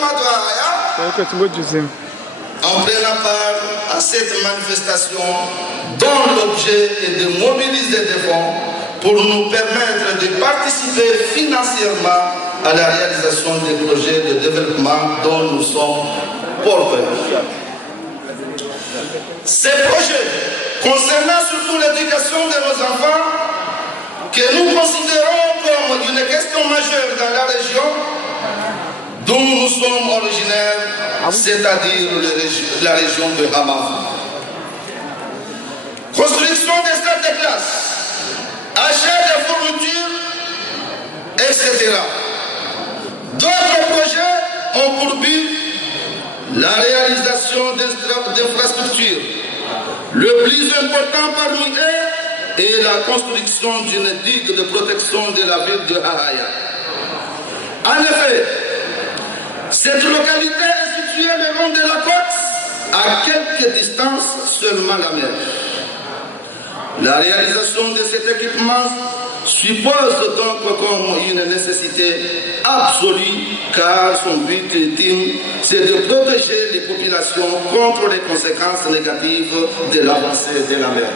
développement de Ahaya en prenant part à cette manifestation dont l'objet est de mobiliser des fonds pour nous permettre de participer financièrement à la réalisation des projets de développement dont nous sommes porteurs. Ces projets concernant surtout l'éducation de nos enfants, que nous considérons comme une question majeure dans la région dont nous sommes originaires, c'est-à-dire la région de Hamav. Construction des salles de classe, achat de fournitures, etc. D'autres projets ont pour but la réalisation d'infrastructures. Le plus important parmi eux est la construction d'une digue de protection de la ville de Ahaya. En effet, cette localité est située le long de la côte, à quelques distances seulement la mer. La réalisation de cet équipement suppose donc comme une nécessité absolue, car son but ultime, c'est de protéger les populations contre les conséquences négatives de l'avancée de la mer.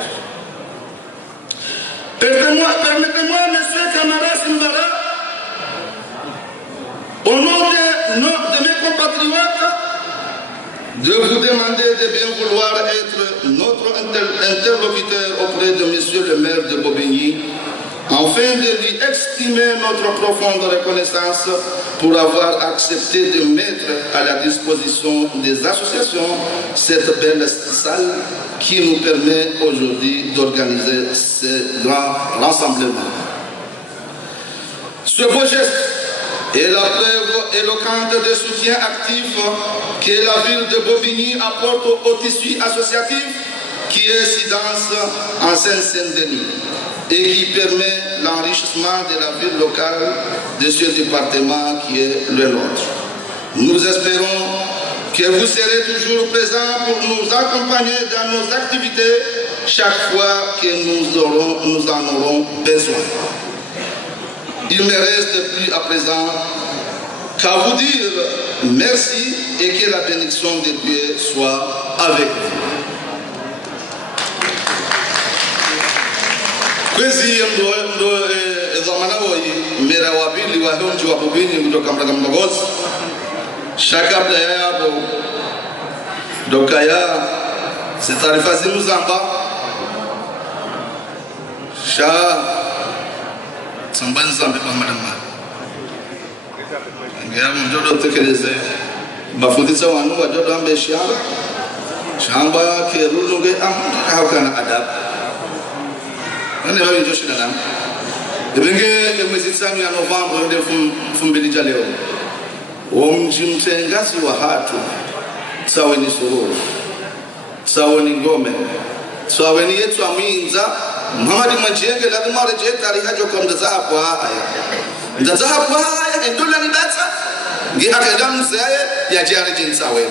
Permettez-moi, M. Camara Simbara, au nom de mes compatriotes, de vous demander de bien vouloir être notre interlocuteur auprès de M. le maire de Bobigny, afin de lui exprimer notre profonde reconnaissance pour avoir accepté de mettre à la disposition des associations cette belle salle qui nous permet aujourd'hui d'organiser ce grand rassemblement. Ce beau geste est la preuve éloquente de soutien actif que la ville de Bobigny apporte au tissu associatif qui est si dense en Seine-Saint-Denis et qui permet l'enrichissement de la ville locale de ce département qui est le nôtre. Nous espérons que vous serez toujours présents pour nous accompagner dans nos activités chaque fois que nous en aurons besoin. Il ne reste plus à présent qu'à vous dire merci et que la bénédiction de Dieu soit avec vous. Kwezi ndo zamana woi mera wabili wa honji wa Bobigny kutoka Mlogozi shakabla yabo dokaya sitarifa zimu zamba sha samban zambe kwa madama ngea mjodo tekeleze mafundisho wanu wajodo ambe shamba kerulunge hakana adabu. Nani hawa njoshi na nani? Ibenge mwezi tano ya Novemba ndio fumbili leo. Omji mtengazi wa hatu sawa ni sururu. Sawa ni ngome. Sawa ni yetu aminza Muhammad Majenge lazima areje tarehe hajo kwa mdazahabu haya. Mdazahabu haya ndola ni bata. Ngi akadamu zaye ya jari jinsawe.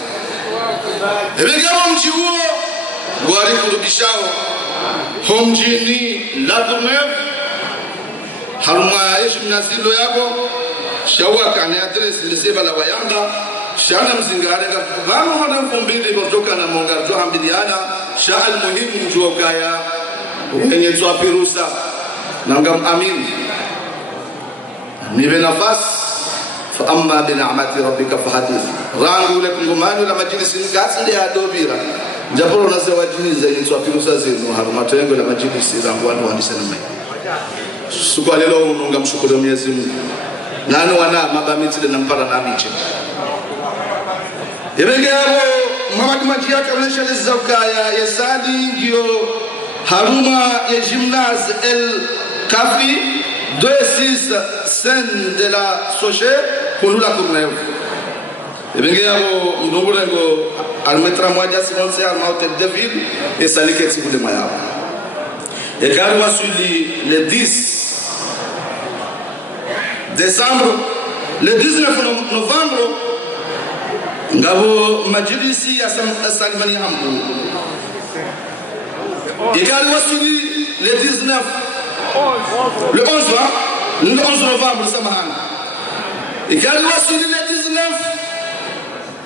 Ibenge omji huo wali kurudishao homjini la Courneuve haruma eshimnazilo yabo shawa kane adresi niseba la wayanda shana mzingare ka vano hana mfumbili kutoka na mongarjo hambiliana sha almuhimu njokaya yenye twapirusa nangam amin niwe nafasi fa amma bi ni'mati rabbika fahadith rangu lekungumani la majlisi ngasi ndi adobira Japoro na zawajiniza yinso apirusa zenu haruma tengo la majlisi zangu wanu wanisana mai suko lelo ununga mshukuru Mwenyezi Mungu nani wana mabamiti na mpara na miche yebenge yabo Muhammad Majia kabla zakaya yesadi ndio haruma ya gymnase El Kafi 26 scène de la Soche pour la Courneuve. Ebenge yabo ndoburengo almetra moja simonse almaute de ville et saliketi pour le maya. Et quand on suit le 10 décembre, le 19 novembre, ngabo majlisi ya Salimani Hambu. Et quand on suit le 19 le 11 novembre, Samahan. Et quand on suit le 19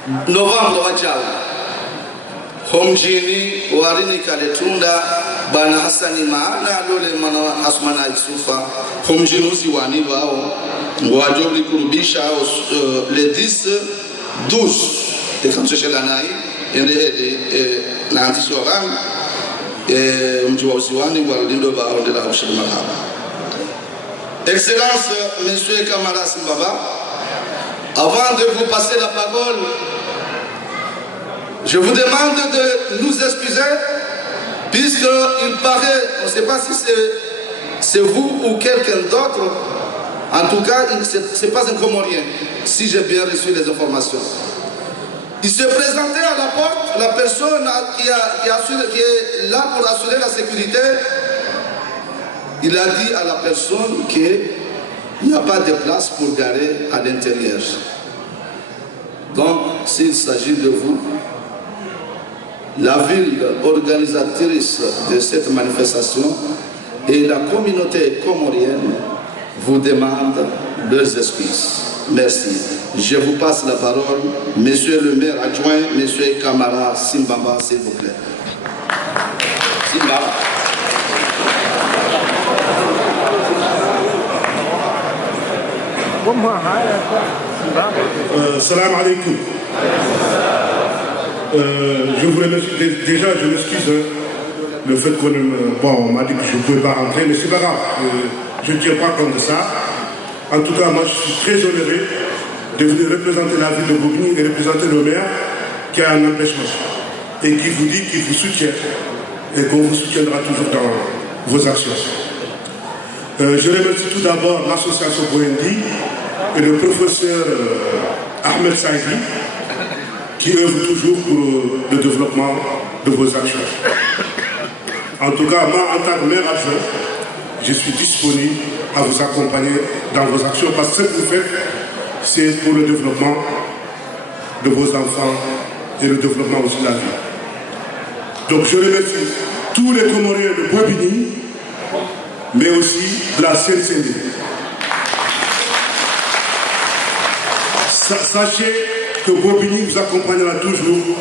Novembre wajao homjini warini kaletunda bana Hasani maana dole mana Asmana Isufa homjini uziwani wao ngwajori kurubisha le 10 12 et quand je la nai na antisi orang mji wa uziwani wa lindo ba onde la ushiri mahaba. Excellence monsieur Kamara Simbaba, avant de vous passer la parole, je vous demande de nous excuser, puisqu'il paraît, on ne sait pas si c'est vous ou quelqu'un d'autre, en tout cas, ce n'est pas un Comorien, si j'ai bien reçu les informations. Il se présentait à la porte, la personne qui est là pour assurer la sécurité, il a dit à la personne qu'il n'y a pas de place pour garer à l'intérieur. Donc, s'il s'agit de vous, la ville organisatrice de cette manifestation et la communauté comorienne vous demandent leurs excuses. Merci. Je vous passe la parole, monsieur le maire adjoint, monsieur Kamara Simbaba, s'il vous plaît. Simbaba. Salam alaikum. Je vous remercie. Déjà, je m'excuse. Le fait qu'on on m'a dit que je ne pouvais pas rentrer, mais c'est pas grave. Je ne tiens pas compte de ça. En tout cas, moi, je suis très honoré de venir représenter la ville de Bobigny et représenter le maire qui a un empêchement et qui vous dit qu'il vous soutient et qu'on vous soutiendra toujours dans vos actions. Je remercie tout d'abord l'association Boendi et le professeur Ahmed Saïdi qui œuvre toujours pour le développement de vos actions. En tout cas, moi, en tant que maire adjoint, je suis disponible à vous accompagner dans vos actions parce que ce que vous faites, c'est pour le développement de vos enfants et le développement aussi de la vie. Donc je remercie tous les Comoriens de Bobigny, mais aussi de la Seine-Saint-Denis. Sachez que Bobigny vous accompagnera toujours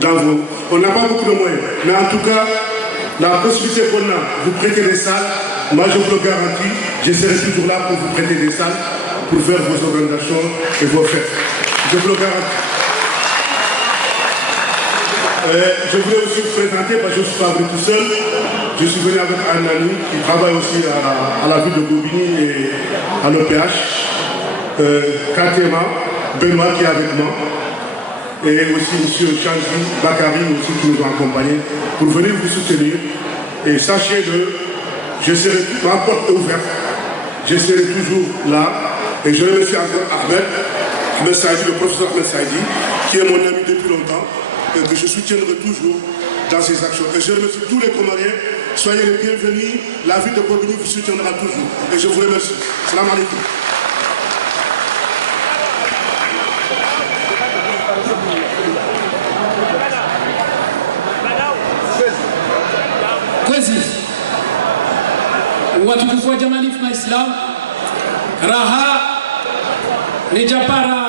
dans vos... On n'a pas beaucoup de moyens, mais en tout cas, la possibilité qu'on a, vous prêtez des salles, moi je vous le garantis, je serai toujours là pour vous prêter des salles, pour faire vos organisations et vos fêtes. Je vous le garantis. Je voulais aussi vous présenter, parce que je ne suis pas venu tout seul, je suis venu avec un ami qui travaille aussi à la ville de Bobigny et à l'OPH, Katema, Benoît qui est avec moi, et aussi M. Changi Bakari aussi qui nous ont accompagnés pour venir vous soutenir. Et sachez que je serai, ma porte est ouverte, je serai toujours là. Et je remercie encore Ahmed Saïdi, le professeur Ahmed Saïdi, qui est mon ami depuis longtemps et que je soutiendrai toujours dans ses actions. Et je remercie tous les Comoriens, soyez les bienvenus, la ville de Bobigny vous soutiendra toujours. Et je vous remercie. Salam alaikum. Watukufu wa jamani wa Islam, raha ni japara